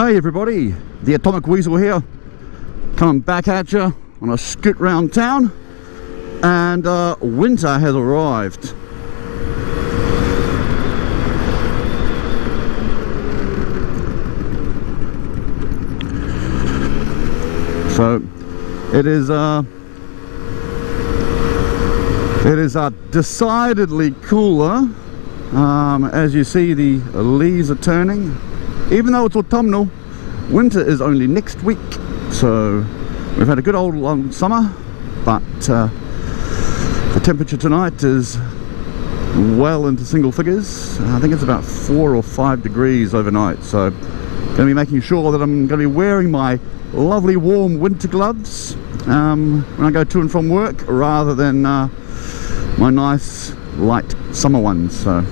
Hey everybody, the Atomic Weasel here, coming back at you on a scoot round town, and winter has arrived. So it is decidedly cooler. As you see, the leaves are turning. Even though it's autumnal, winter is only next week. So we've had a good old long summer, but the temperature tonight is well into single figures. I think it's about 4 or 5 degrees overnight. So going to be making sure that I'm going to be wearing my lovely warm winter gloves when I go to and from work, rather than my nice light summer ones. So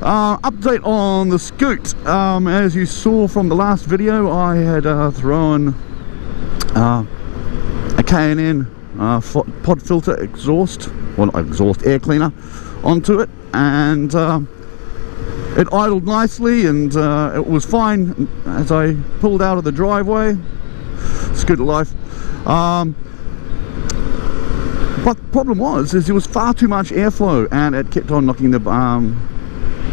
update on the Skoot. As you saw from the last video, I had thrown a K&N pod filter exhaust, well, not exhaust, air cleaner onto it, and it idled nicely, and it was fine as I pulled out of the driveway. Scooter life. But the problem was there was far too much airflow, and it kept on knocking the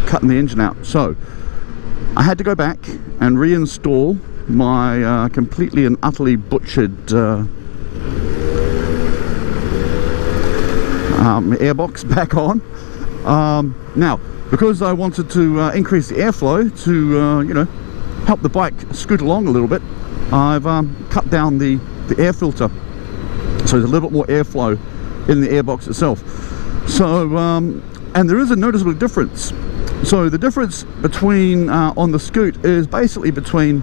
cutting the engine out. So I had to go back and reinstall my completely and utterly butchered airbox back on. Now, because I wanted to increase the airflow to you know, help the bike scoot along a little bit, I've cut down the air filter, so there's a little bit more airflow in the airbox itself. So and there is a noticeable difference. So the difference between on the Skoot is basically between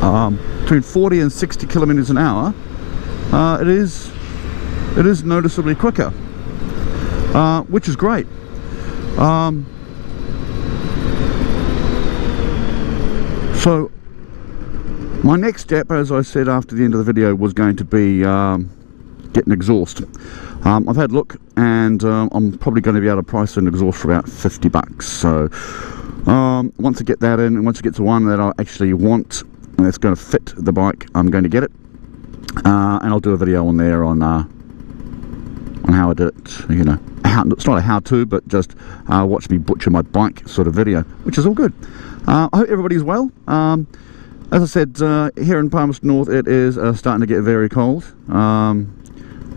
40 and 60 kilometers an hour. It is noticeably quicker, which is great. So my next step, as I said after the end of the video, was going to be getting exhaust. I've had a look, and I'm probably going to be able to price an exhaust for about 50 bucks. So once I get that in, and once I get to one that I actually want and that's going to fit the bike, I'm going to get it, and I'll do a video on there on how I did it. You know, it's not a how-to, but just watch me butcher my bike sort of video, which is all good. I hope everybody's well. As I said, here in Palmerston North, it is starting to get very cold.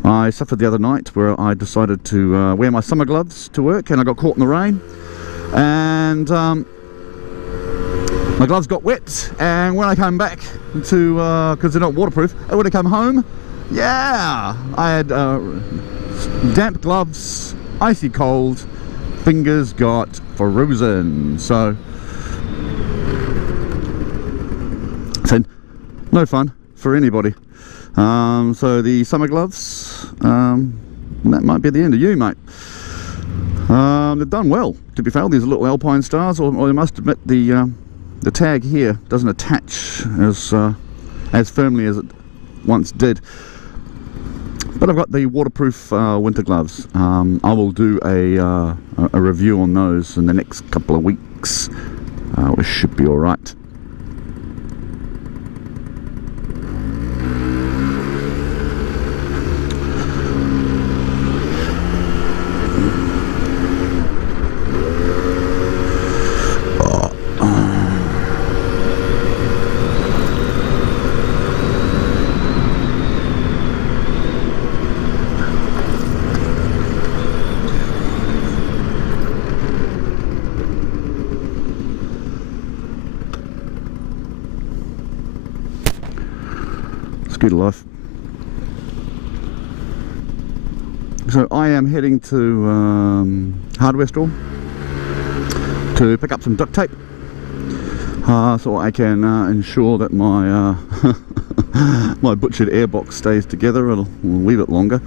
I suffered the other night where I decided to wear my summer gloves to work, and I got caught in the rain, and my gloves got wet. And when I came back to, because they're not waterproof, and when I come home, yeah, I had damp gloves, icy cold, fingers got frozen. So no fun for anybody. So the summer gloves, that might be the end of you, mate. They've done well, to be fair. These little alpine stars, or I must admit the tag here doesn't attach as firmly as it once did. But I've got the waterproof winter gloves. I will do a review on those in the next couple of weeks, which should be all right. Scooter life. So I am heading to hardware store to pick up some duct tape, so I can ensure that my my butchered airbox stays together a wee bit longer.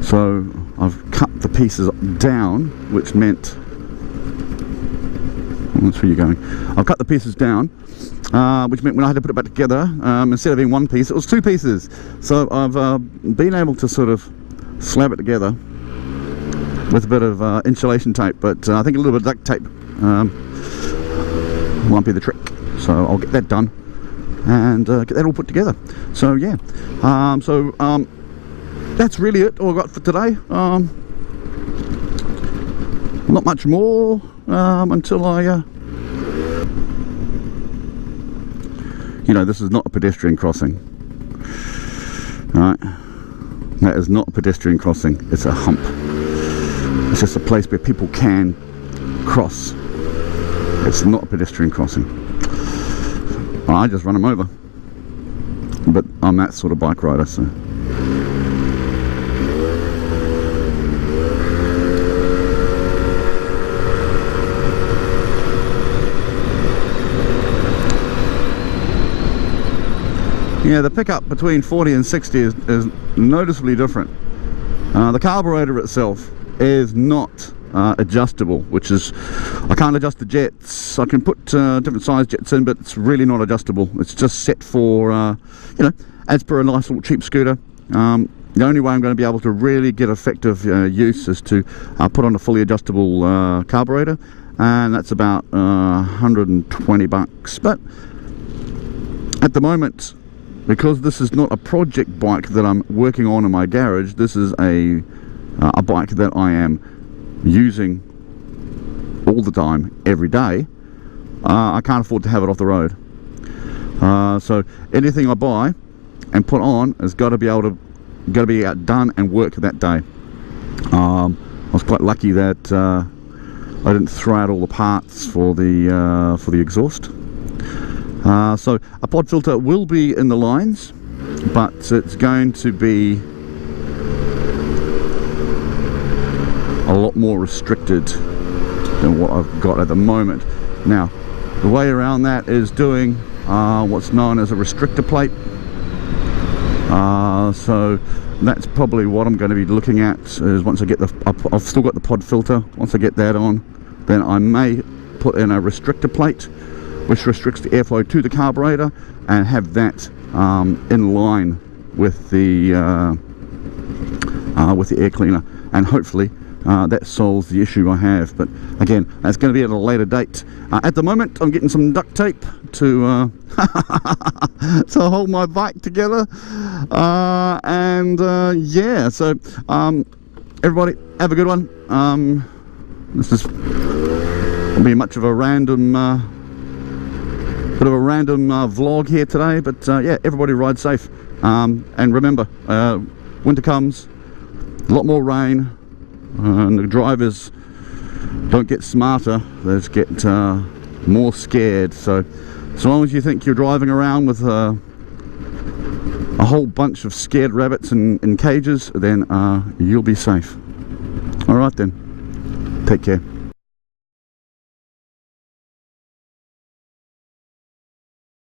So I've cut the pieces down, which meant, that's where you're going. I've cut the pieces down, which meant when I had to put it back together, instead of being one piece, it was 2 pieces. So I've been able to sort of slab it together with a bit of insulation tape, but I think a little bit of duct tape won't be the trick. So I'll get that done and get that all put together. So yeah, that's really it all I got for today. Not much more until I you know, this is not a pedestrian crossing. Right, that is not a pedestrian crossing, it's a hump. It's just a place where people can cross. It's not a pedestrian crossing. I just run them over, but I'm that sort of bike rider, so. Yeah, the pickup between 40 and 60 is noticeably different. The carburetor itself is not adjustable, which is, I can't adjust the jets. I can put different size jets in, but it's really not adjustable. It's just set for, you know, as per a nice little cheap scooter. The only way I'm going to be able to really get effective use is to put on a fully adjustable carburetor, and that's about 120 bucks. But at the moment, because this is not a project bike that I'm working on in my garage, this is a bike that I am using all the time, every day. I can't afford to have it off the road. So anything I buy and put on has got to be done and work that day. I was quite lucky that I didn't throw out all the parts for the exhaust. So a pod filter will be in the lines, but it's going to be a lot more restricted than what I've got at the moment. Now, the way around that is doing what's known as a restrictor plate. So that's probably what I'm going to be looking at, is once I get I've still got the pod filter. Once I get that on, then I may put in a restrictor plate which restricts the airflow to the carburetor, and have that in line with the air cleaner, and hopefully that solves the issue I have. But again, that's going to be at a later date. At the moment, I'm getting some duct tape to to hold my bike together, yeah. So everybody, have a good one. This is will be much of a random. Bit of a random vlog here today, but yeah, everybody ride safe, and remember, winter comes, a lot more rain, and the drivers don't get smarter, they just get more scared. So as long as you think you're driving around with a whole bunch of scared rabbits in cages, then you'll be safe. All right then, take care.